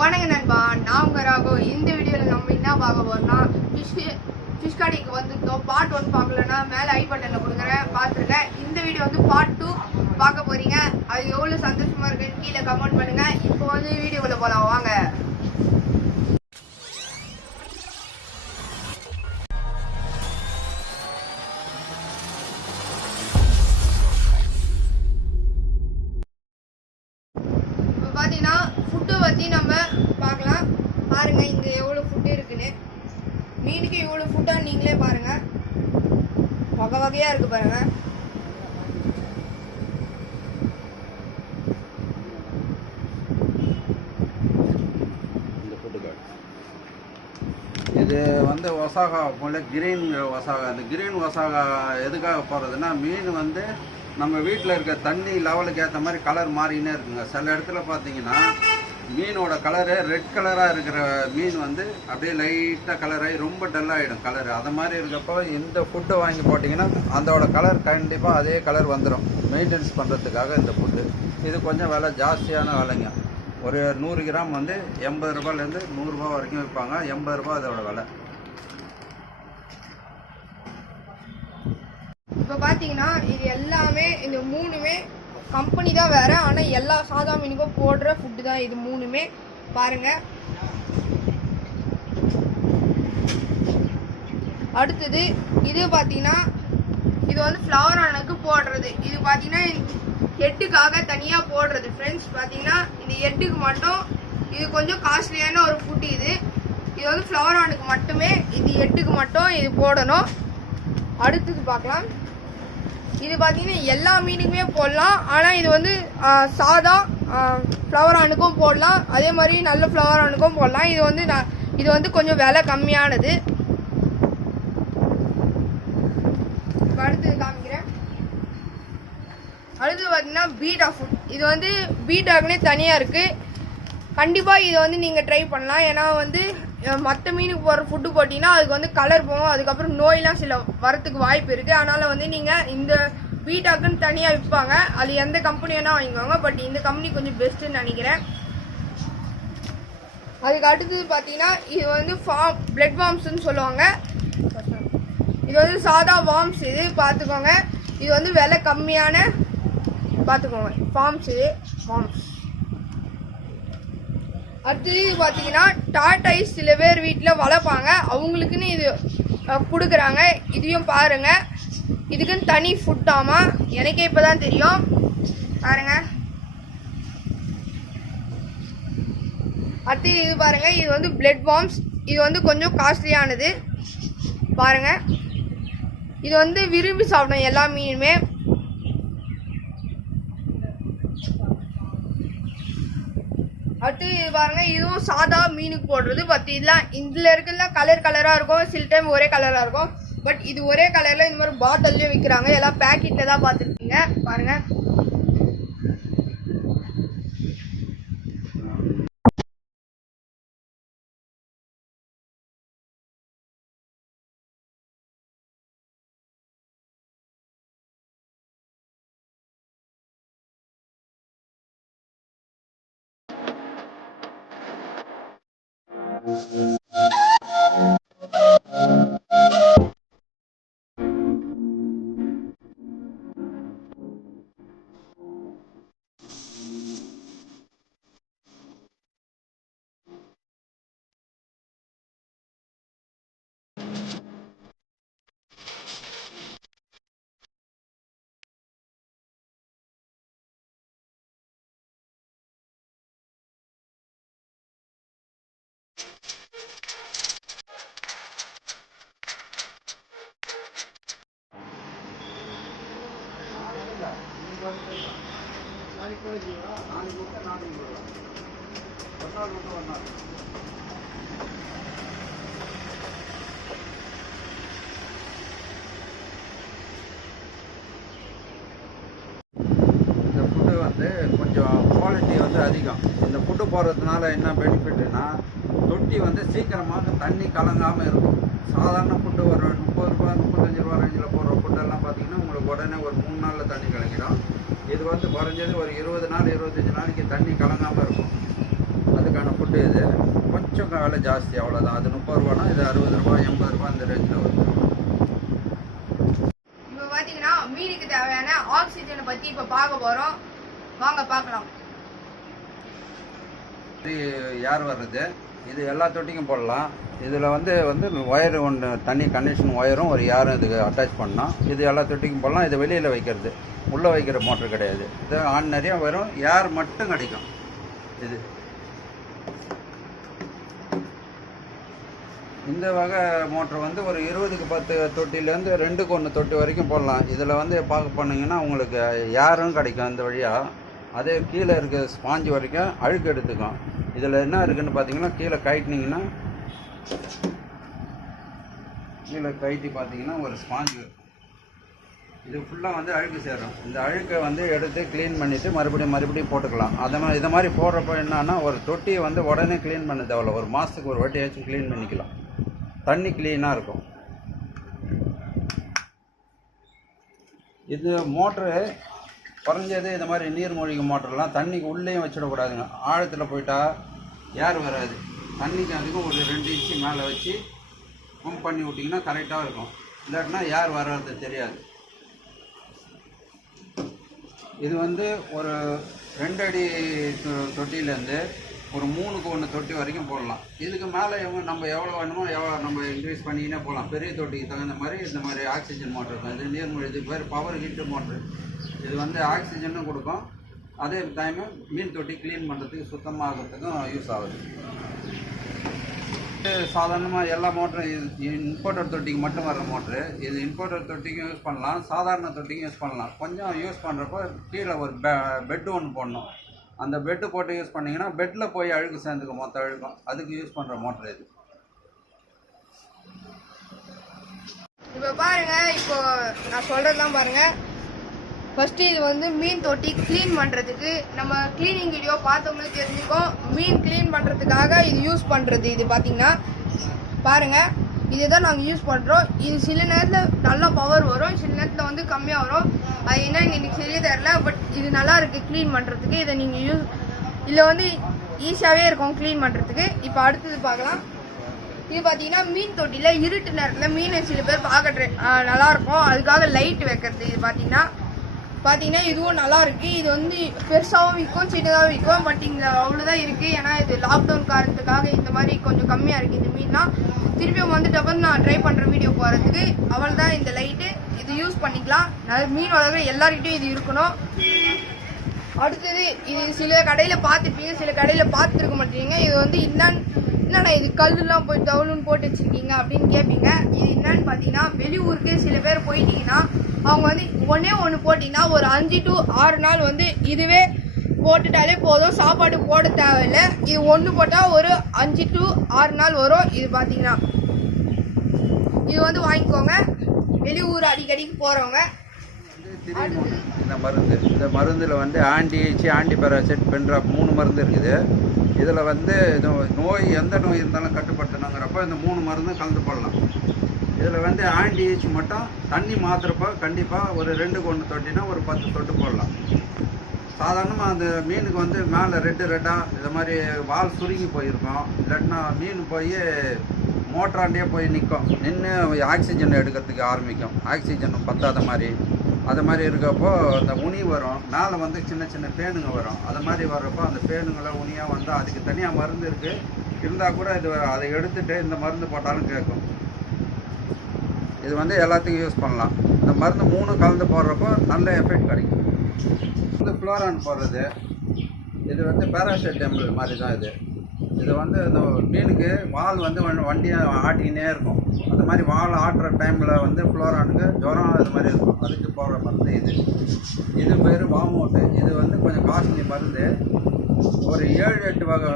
வணக்கம் நண்பா, நான் உங்க ராகோ. இந்த வீடியோவில் நம்ம என்ன பார்க்க போறோம்னா ஃபிஷ் கடைக்கு வந்துட்டோம். பார்ட் 1 பார்க்கலன்னா மேலே ஐ பட்டனில் கொடுக்குறேன், பார்த்துருங்க. இந்த வீடியோ வந்து பார்ட் 2 பார்க்க போறீங்க. அது எவ்வளோ சந்தோஷமா இருக்குன்னு கீழே கமெண்ட் பண்ணுங்க. இப்போ வந்து வீடியோக்குள்ள போகலாம் வாங்க. பார்த்தீங்கன்னா ஃபுட்டை பற்றி நம்ம பார்க்கலாம். பாருங்க இங்கே எவ்வளோ ஃபுட்டு இருக்குன்னு. மீனுக்கு எவ்வளோ ஃபுட்டாக நீங்களே பாருங்க. வகை வகையாக இருக்கு பாருங்க. இது வந்து ஒசாகா போல கிரீன் ஒசாகா. இந்த கிரீன் ஒசாகா எதுக்காக போகிறதுன்னா, மீன் வந்து நம்ம வீட்டில் இருக்க தண்ணி லெவலுக்கு ஏற்ற மாதிரி கலர் மாறினே இருக்குங்க. சில இடத்துல பார்த்தீங்கன்னா மீனோட கலரு ரெட் கலராக இருக்கிற மீன் வந்து அப்படியே லைட்டாக கலராகி ரொம்ப டல்லாகிடும் கலரு. அது மாதிரி இருக்கப்போ இந்த ஃபுட்டை வாங்கி போட்டிங்கன்னா அதோட கலர் கண்டிப்பாக அதே கலர் வந்துடும். மெயின்டெனன்ஸ் பண்ணுறதுக்காக இந்த ஃபுட்டு இது கொஞ்சம் விலை ஜாஸ்தியான விலைங்க. ஒரு 100 கிராம் வந்து 80 ரூபாயிலேருந்து 100 ரூபா வரைக்கும் விற்பாங்க. 80 ரூபா அதோட விலை. இப்போ பார்த்தீங்கன்னா இது எல்லாமே இந்த மூணுமே கம்பெனி தான் வேறு, ஆனால் எல்லா சாதா மீனுக்கும் போடுற ஃபுட்டு தான் இது மூணுமே. பாருங்க. அடுத்தது இது பார்த்தீங்கன்னா இது வந்து ஃப்ளவர் ஆனுக்கு போடுறது. இது பார்த்தீங்கன்னா ஹெட்டுக்காக தனியாக போடுறது. ஃப்ரெண்ட்ஸ் பார்த்தீங்கன்னா இந்த ஹெட்டுக்கு மட்டும் இது கொஞ்சம் காஸ்ட்லியான ஒரு ஃபுட்டு. இது வந்து ஃப்ளவர் ஆனுக்கு மட்டுமே, இது ஹெட்டுக்கு மட்டும் இது போடணும். அடுத்தது பார்க்கலாம். இது பார்த்தீங்கன்னா எல்லா மீனுக்குமே போடலாம், ஆனால் இது வந்து சாதா ஃப்ளவர் ஆனுக்கும் போடலாம், அதே மாதிரி நல்ல ஃப்ளவர் ஆனுக்கும் போடலாம். இது வந்து கொஞ்சம் விலை கம்மியானது. அடுத்தது காமிக்கிறேன். அடுத்தது பார்த்தீங்கன்னா பீட்டா ஃபுட். இது வந்து பீட்டாக்குனே தனியாக இருக்குது. கண்டிப்பாக இதை வந்து நீங்கள் ட்ரை பண்ணலாம். ஏன்னா வந்து மற்ற மீனுக்கு போடுற ஃபுட்டு போட்டிங்கன்னா அதுக்கு வந்து கலர் போகும், அதுக்கப்புறம் நோயெலாம் சில வரத்துக்கு வாய்ப்பு இருக்குது. அதனால் வந்து நீங்கள் இந்த பீட்டாக்குன்னு தனியாக விற்பாங்க. அது எந்த கம்பெனி வேணால் வாங்கிக்கோங்க, பட் இந்த கம்பெனி கொஞ்சம் பெஸ்ட்டுன்னு நினைக்கிறேன். அதுக்கு அடுத்தது பார்த்தீங்கன்னா இது வந்து பிளட் வார்ம்ஸ்ன்னு சொல்லுவாங்க. இது வந்து சாதா வார்ம்ஸ். இது பார்த்துக்கோங்க. இது வந்து விலை கம்மியான பார்த்துக்கோங்க ஃபார்ம்ஸ். இது வார்ம்ஸ். அடுத்தது பார்த்தீங்கன்னா டார்டைஸ் சில பேர் வீட்டில் வளர்ப்பாங்க, அவங்களுக்குன்னு இது கொடுக்குறாங்க. இதையும் பாருங்க, இதுக்குன்னு தனி ஃபுட்டாமா, எனக்கே இப்போ தான் தெரியும். பாருங்க. அடுத்தது இது பாருங்க, இது வந்து பிளட் வார்ம்ஸ். இது வந்து கொஞ்சம் காஸ்ட்லியானது. பாருங்க, இது வந்து விரும்பி சாப்பிடும் எல்லா மீனுமே. அடுத்து இது பாருங்க, இதுவும் சாதா மீனுக்கு போடுறது. பட் இதெல்லாம் இதில் இருக்கிறதுலாம் கலராக இருக்கும், சில டைம் ஒரே கலராக இருக்கும். பட் இது ஒரே கலரில் இந்த மாதிரி பாட்டில்லையும் விற்கிறாங்க. எல்லாம் பேக்கெட்டில் தான் பார்த்துருக்கீங்க. பாருங்க. இந்த ஃபுட்டு வந்து கொஞ்சம் குவாலிட்டி வந்து அதிகம். இந்த ஃபுட்டு போடுறதுனால என்ன பெனிஃபிட்னா, தொட்டி வந்து சீக்கிரமாக தண்ணி கலங்காமல் இருக்கும். சாதாரண ஃபுட்டு ஒரு 30 ரூபா 35 ரூபா ரேஞ்சில் போடுற ஃபுட்டெல்லாம் பார்த்தீங்கன்னா உங்களுக்கு உடனே ஒரு 3 நாளில் தண்ணி கலங்கிடும். இது வந்து குறைஞ்சது ஒரு 20 நாள் 25 நாளைக்கு தண்ணி கலங்காமல் இருக்கும். அதுக்கான ஃபுட்டு பொருள் இது, கொஞ்சம் விலை ஜாஸ்தி அவ்வளோதான். அது 30 ரூபானா இது 60 ரூபா 80 ரூபா இந்த ரேஞ்சில் வருது. இப்போ பார்த்தீங்கன்னா மீனுக்கு தேவையான ஆக்சிஜனை பற்றி இப்போ பார்க்க போகிறோம், வாங்க பார்க்கலாம். யார் வர்றது இது எல்லா தொட்டிக்கும் போடலாம். இதில் வந்து ஒயர் ஒன்று தண்ணி கனெக்ஷன் ஒயரும் ஒரு யாரும் இதுக்கு அட்டாச் பண்ணோம். இது எல்லா தொட்டிக்கும் போடலாம். இது வெளியில் வைக்கிறது, உள்ளே வைக்கிற மோட்ரு கிடையாது. இது ஆன் நிறையா வரும், ஏர் மட்டும் கிடைக்கும். இது இந்த வகை மோட்ரு வந்து ஒரு 20க்கு 10 தொட்டிலேருந்து 2க்கு 1 தொட்டி வரைக்கும் போடலாம். இதில் வந்து பார்க்க போனீங்கன்னா உங்களுக்கு ஏரும் கிடைக்கும் இந்த வழியாக. அதே கீழே இருக்க ஸ்பாஞ்சு வரைக்கும் அழுக்கு எடுத்துக்கும். இதில் என்ன இருக்குதுன்னு பார்த்தீங்கன்னா கீழே கயிட்டினீங்கன்னா கீழே கயிட்டி பார்த்தீங்கன்னா ஒரு ஸ்பாஞ்சு, இது ஃபுல்லாக வந்து அழுக்கு சேரும். இந்த அழுக்கை வந்து எடுத்து க்ளீன் பண்ணிவிட்டு மறுபடியும் போட்டுக்கலாம். இதை மாதிரி போடுறப்போ என்னன்னா ஒரு தொட்டியை வந்து உடனே க்ளீன் பண்ண தேவையில்ல, ஒரு மாதத்துக்கு ஒரு வாட்டியாச்சும் க்ளீன் பண்ணிக்கலாம். தண்ணி க்ளீனாக இருக்கும். இது மோட்ரு குறைஞ்சது இந்த மாதிரி நீர்மூழ்கி மோட்டர்லாம் தண்ணிக்கு உள்ளேயும் வச்சிடக்கூடாதுங்க. ஆழத்தில் போயிட்டா ஏர் வராது. தண்ணிக்கு அதுக்கும் ஒரு 2 இன்ச்சு மேலே வச்சு பம்ப் பண்ணி விட்டிங்கன்னா கரெக்டாக இருக்கும். இல்லாட்டினா ஏர் வர்றது தெரியாது. இது வந்து ஒரு 2 அடி தொட்டியிலேருந்து ஒரு 3க்கு 1 தொட்டி வரைக்கும் போடலாம். இதுக்கு மேலே நம்ம எவ்வளோ வேணுமோ நம்ம இன்க்ரீஸ் பண்ணிக்கினே போகலாம். பெரிய தொட்டிக்கு தகுந்த மாதிரி இந்த மாதிரி ஆக்சிஜன் மோட்டர் இருக்கும். இது நீர்மூழ்கி, இது பேர் பவர் ஹீட்டு மோட்ரு. இது வந்து ஆக்சிஜனும் கொடுக்கும், அதே டைமு மீன் தொட்டி க்ளீன் பண்ணுறதுக்கு சுத்தமாகிறதுக்கும் யூஸ் ஆகுது. சாதாரணமாக எல்லா மோட்டரும் இம்போர்ட்டர் தொட்டிக்கு மட்டும் வர்ற மோட்ரு. இது இம்போர்ட்டர் தொட்டிக்கும் யூஸ் பண்ணலாம், சாதாரண தொட்டிக்கும் யூஸ் பண்ணலாம். கொஞ்சம் யூஸ் பண்ணுறப்போ கீழே ஒரு பெட்டு ஒன்று போடணும். அந்த பெட்டு போட்டு யூஸ் பண்ணிங்கன்னா பெட்டில் போய் அழுக்கு சேர்ந்துக்கும், மொத்த அழுக்கும். அதுக்கு யூஸ் பண்ணுற மோட்ரு இது. இப்போ பாருங்க, இப்போ நான் சொல்றதெல்லாம் பாருங்க. ஃபர்ஸ்ட் இது வந்து மீன் தொட்டி க்ளீன் பண்றதுக்கு நம்ம க்ளீனிங் வீடியோ பார்த்தவங்களுக்கு தெரிஞ்சுக்கோம். மீன் க்ளீன் பண்றதுக்காக இது யூஸ் பண்றது. இது பாத்தீங்கன்னா பாருங்க, இதுதான் நாங்கள் யூஸ் பண்றோம். இது சில நேரத்தில் நல்லா பவர் வரும், சில நேரத்தில் வந்து கம்மியாக வரும். அது என்ன எனக்கு சரியே தெரியல, பட் இது நல்லா இருக்கு க்ளீன் பண்றதுக்கு. இதை நீங்க இதில் வந்து ஈஸியாகவே இருக்கும் க்ளீன் பண்றதுக்கு. இப்போ அடுத்தது பார்க்கலாம். இது பார்த்தீங்கன்னா மீன் தொட்டியில் இருட்டு நேரத்தில் மீனை சில பேர் பார்க்க நல்லா இருக்கும், அதுக்காக லைட் வைக்கிறது. இது பார்த்தீங்கன்னா இதுவும் நல்லா இருக்கு. இது வந்து பெருசாகவும் விற்கும், சின்னதாகவும் விற்கும். பட் இங்கே அவ்வளோதான் இருக்கு, ஏன்னா இது லாக்டவுன் காரணத்துக்காக இந்த மாதிரி கொஞ்சம் கம்மியாக இருக்கு இந்த மீன்லாம். திருப்பியும் வந்து டபுள் நான் ட்ரை பண்ணுற வீடியோ போகிறதுக்கு அவள் தான் இந்த லைட்டு. இது யூஸ் பண்ணிக்கலாம். மீன் வளர்க்குற எல்லாருக்கிட்டையும் இது இருக்கணும். அடுத்தது இது சில கடையில் பார்த்துருப்பீங்க, சில கடையில் பார்த்துருக்க மாட்டீங்க. இது வந்து என்னன்னா இது கல்லுலாம் போய் தவுளுன்னு போட்டு வச்சிருக்கீங்க அப்படின்னு கேட்பீங்க. இது என்னன்னு பார்த்தீங்கன்னா வெளியூருக்கு சில பேர் போயிட்டீங்கன்னா அவங்க வந்து ஒன்னே ஒன்று போட்டிங்கன்னா ஒரு 5 to 6 நாள் வந்து இதுவே போட்டுட்டாலே போதும், சாப்பாடு போட தேவையில்லை. இது ஒன்று போட்டால் ஒரு 5 to 6 நாள் வரும். இது பார்த்தீங்கன்னா இது வந்து வாங்கிக்கோங்க வெளியூர் அடிக்கடிக்கு போகிறவங்க. இந்த மருந்தில் வந்து ஆன்டிபெராசைட் பென்ட்ராப் 3 மருந்து இருக்குது. இதில் வந்து நோய் எந்த நோய் இருந்தாலும் கட்டுப்படுத்தணுங்கிறப்ப இந்த 3 மருந்தும் கலந்து போடலாம். இதில் வந்து ஆன்டிஹெச் மட்டும் தண்ணி மாற்றுறப்போ கண்டிப்பாக ஒரு 2க்கு 1 தொட்டினா ஒரு 10 தொட்டு போடலாம். சாதாரணமாக அந்த மீனுக்கு வந்து மேலே ரெட்டாக இது மாதிரி வால் சுருங்கி போயிருக்கும். இல்லாட்டினா மீன் போய் மோட்டராண்டே போய் நின்று ஆக்சிஜன் எடுக்கிறதுக்கு ஆரம்பிக்கும். ஆக்சிஜன் பத்தாத மாதிரி அது மாதிரி இருக்கப்போ அந்த உனி வரும். மேலே வந்து சின்ன சின்ன பேனுங்க வரும். அது மாதிரி வர்றப்போ அந்த பேனுங்களை உனியாக வந்து அதுக்கு தனியாக மருந்து இருக்குது. இருந்தால் கூட இது அதை எடுத்துகிட்டு இந்த மருந்து போட்டாலும் கேட்கும். இது வந்து எல்லாத்துக்கும் யூஸ் பண்ணலாம். இந்த மருந்து 3 கலந்து போடுறப்போ நல்ல எஃபெக்ட் கிடைக்கும். இது ஃப்ளோரான் போடுறது, இது வந்து பேராசிட்டமல் மாதிரி தான். இது வந்து இந்த மீனுக்கு வால் வந்து வண்டியை ஆட்டிக்கினே இருக்கும். அந்த மாதிரி வால் ஆட்டுற டைமில் வந்து ஃப்ளோரானுக்கு ஜுரம் அது மாதிரி இருக்கும். அதுக்கு போடுற மருந்து இது பேர் வாமோட்டு. இது வந்து கொஞ்சம் காஸ்ட்லி மருந்து. ஒரு 7-8 வகை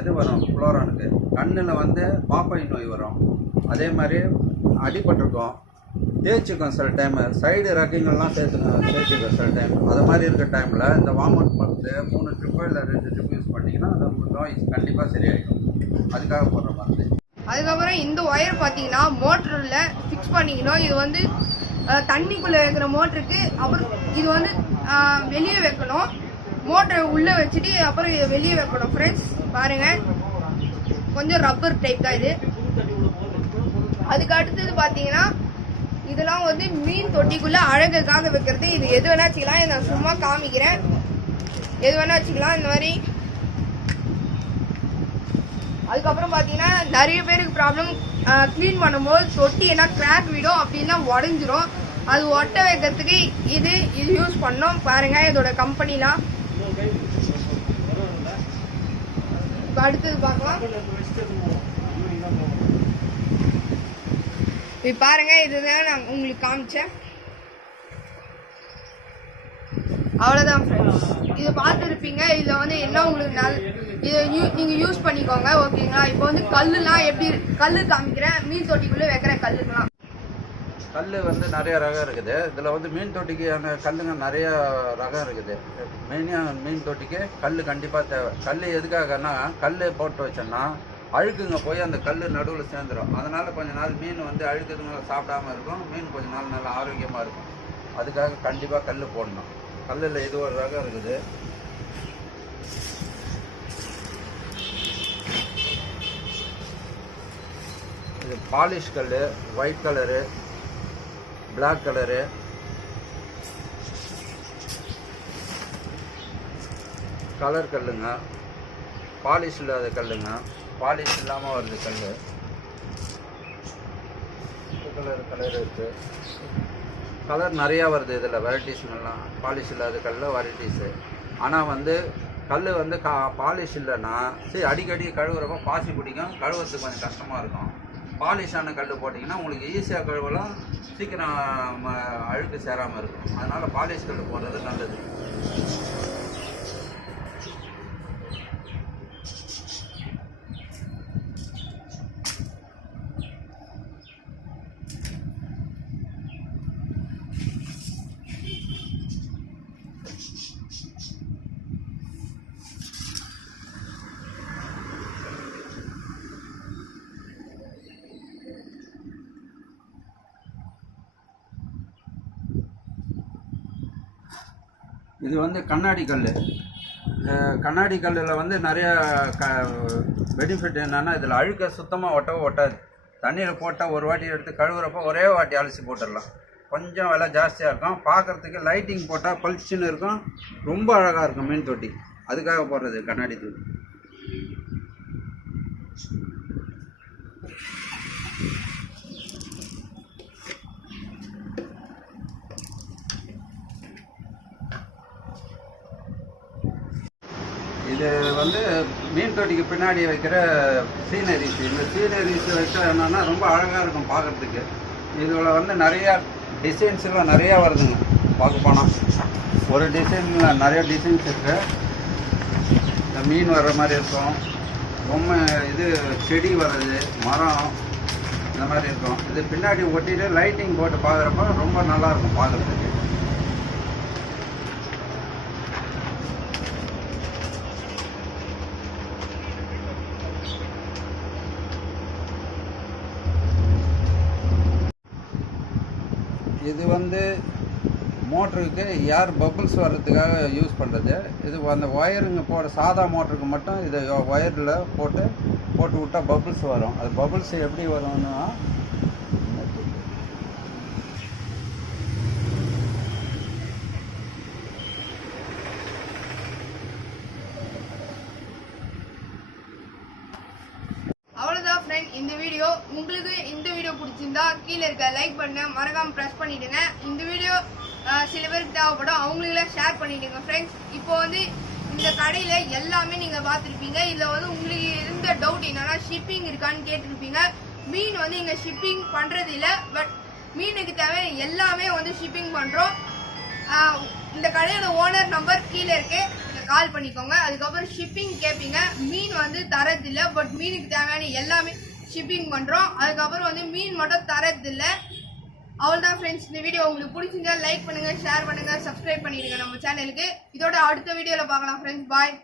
இது வரும் ஃப்ளோரானுக்கு. கண்ணில் வந்து பாப்பை நோய் வரும், அதே மாதிரி அடிபட்டிருக்கும், தேய்ச்சிக்கும் சில டைமு, சைடு ரக்கிங்கெல்லாம் தேய்ச்சிக்கும் சில டைம். அது மாதிரி இருக்கிற டைமில் இந்த வாமோட் மருந்து 3 ட்ரிப்பு இல்லை 2 ட்ரிப்பு யூஸ் பண்ணிங்கன்னா அந்த நோய் கண்டிப்பாக சரியாயிடும். அதுக்காக போடுற மருந்து. அதுக்கப்புறம் இந்த ஒயர் பார்த்தீங்கன்னா மோட்டரில் ஃபிக்ஸ் பண்ணிக்கணும். இது வந்து தண்ணிக்குள்ளே வைக்கிற மோட்டருக்கு. அப்புறம் இது வந்து வெளியே வைக்கணும். மோட்டரை உள்ளே வச்சுட்டு அப்புறம் இதை வெளியே வைக்கணும் ஃப்ரெண்ட்ஸ். பாருங்கள், கொஞ்சம் ரப்பர் டைப் தான் இது. அதுக்கு அடுத்தது பார்த்தீங்கன்னா இதெல்லாம் வந்து மீன் தொட்டிக்குள்ளே அழகுக்காக வைக்கிறது. இது எது வேணா வச்சுக்கலாம். இதை நான் சும்மா காமிக்கிறேன். எது வேணா வச்சுக்கலாம் இந்த மாதிரி. அதுக்கப்புறம் பார்த்தீங்கன்னா நிறைய பேருக்கு ப்ராப்ளம், க்ளீன் பண்ணும்போது தொட்டி என்ன கிராக் விடும், அப்படின்னா உடஞ்சிரும். அது ஒட்ட வைக்கிறதுக்கு இது யூஸ் பண்ணோம். பாருங்க இதோட கம்பெனிலாம். இப்போ அடுத்தது பார்க்கலாம். இப்போ பாருங்க, இதுதான் நான் உங்களுக்கு காமிச்சேன். அவ்வளோதான் ஃப்ரெண்ட்ஸ். இதை பார்த்துருப்பீங்க. இதில் வந்து என்ன உங்களுக்கு இதை நீங்கள் யூஸ் பண்ணிக்கோங்க, ஓகேங்களா? இப்போ வந்து கல்லுலாம் எப்படி கல் காமிக்கிறேன். மீன் தொட்டிக்குள்ளே வைக்கிற கல்லுங்களாம். கல் வந்து நிறைய ரகம் இருக்குது. இதில் வந்து மீன் தொட்டிக்கான கல்லுங்க நிறைய ரகம் இருக்குது. மெயினாக மீன் தொட்டிக்கு கல் கண்டிப்பாக தேவை. கல் எதுக்காகனா, கல் போட்டு வச்சோன்னா அழுக்குங்க போய் அந்த கல் நடுவில் சேர்ந்துடும். அதனால் கொஞ்ச நாள் மீன் வந்து அழுக்குதுங்க சாப்பிடாமல் இருக்கும். மீன் கொஞ்ச நாள் நல்லா ஆரோக்கியமாக இருக்கும். அதுக்காக கண்டிப்பாக கல் போடணும். கல்லில் இது ஒரு ரகம் இருக்குது. இது பாலிஷ் கல், white colour, black colour, colour கல்லுங்க, பாலிஷ் இல்லாத கல்லுங்க, பாலிஷ் இல்லாமல் வருது கல். கலர் இருக்குது. கலர் நிறையா வருது இதில். வெரைட்டிஸ்லாம் பாலிஷ் இல்லாத கல்லில் வெரைட்டிஸு. ஆனால் வந்து கல் வந்து பாலிஷ் இல்லைன்னா சரி அடிக்கடி கழுவுறப்போ பாசி பிடிக்கும், கழுவுறதுக்கு கொஞ்சம் கஷ்டமாக இருக்கும். பாலிஷான கல் போட்டிங்கன்னா உங்களுக்கு ஈஸியாக கழுவலாம், சீக்கிரம் அழுக்கு சேராமல் இருக்கும். அதனால் பாலிஷ் கல் போடுறது நல்லது. இது வந்து கண்ணாடி கல். கண்ணாடி கல்லில் வந்து நிறைய பெனிஃபிட் என்னென்னா, இதில் அழுக்க சுத்தமாக ஒட்டாது. தண்ணியில் போட்டால் ஒரு வாட்டி எடுத்து கழுவுறப்போ ஒரே வாட்டி அலசி போட்டுடலாம். கொஞ்சம் விலை ஜாஸ்தியாக இருக்கும். பார்க்குறதுக்கு லைட்டிங் போட்டால் பளிச்சுன்னு இருக்கும், ரொம்ப அழகாக இருக்கும் மீன் தொட்டி. அதுக்காக போடுறது கண்ணாடி தூள். இது வந்து மீன் தொட்டிக்கு பின்னாடி வைக்கிற சீனரிஸ். இந்த சீனரிஸ் வச்சா என்னன்னா ரொம்ப அழகாக இருக்கும் பார்க்குறதுக்கு. இதில் வந்து நிறையா டிசைன்ஸ்லாம் நிறையா வருதுங்க. பார்க்க போனால் ஒரு டிசைனில் நிறைய டிசைன்ஸ் இருக்குது. இந்த மீன் வர்ற மாதிரி இருக்கும், ரொம்ப இது செடி வர்றது, மரம் இந்த மாதிரி இருக்கும். இது பின்னாடி ஒட்டிட்டு லைட்டிங் போட்டு பார்க்குறப்ப ரொம்ப நல்லாயிருக்கும் பார்க்குறதுக்கு. இது வந்து மோட்டருக்கு ஏர் பபிள்ஸ் வர்றதுக்காக யூஸ் பண்ணுறது. இது அந்த ஒயருங்க போட சாதா மோட்டருக்கு மட்டும் இதை ஒயரில் போட்டு விட்டால் பபிள்ஸ் வரும். அது பபிள்ஸ் எப்படி வரும்னா, அவ்வளோதான் ஃப்ரெண்ட். இந்த வீடியோ உங்களுக்கு பிடிச்சிருந்தா கீழே இருக்க லைக் பண்ண மறக்காம ப்ரெஸ் பண்ணிடுங்க. இந்த வீடியோ சில பேருக்கு தேவைப்படும், அவங்களுக்கெல்லாம் ஷேர் பண்ணிடுங்க ஃப்ரெண்ட்ஸ். இப்போ வந்து இந்த கடையில் எல்லாமே நீங்கள் பார்த்துருப்பீங்க. இதில் வந்து உங்களுக்கு இருந்த டவுட் என்னன்னா ஷிப்பிங் இருக்கான்னு கேட்டிருப்பீங்க. மீன் வந்து இங்கே ஷிப்பிங் பண்ணுறது இல்லை, பட் மீனுக்கு தேவை எல்லாமே வந்து ஷிப்பிங் பண்ணுறோம். இந்த கடையோட ஓனர் நம்பர் கீழே இருக்கு, கால் பண்ணிக்கோங்க. அதுக்கப்புறம் ஷிப்பிங் கேட்பீங்க. மீன் வந்து தரதில்லை, பட் மீனுக்கு தேவையான எல்லாமே ஷிப்பிங் பண்ணுறோம். அதுக்கப்புறம் வந்து மீன் மட்டும் தரதில்லை. அவ்வளோதான் ஃப்ரெண்ட்ஸ். இந்த வீடியோ உங்களுக்கு பிடிச்சிருந்தா லைக் பண்ணுங்கள், ஷேர் பண்ணுங்கள், சப்ஸ்கிரைப் பண்ணிடுங்க நம்ம சேனலுக்கு. இதோட அடுத்த வீடியோவில் பார்க்கலாம் ஃப்ரெண்ட்ஸ். பாய்.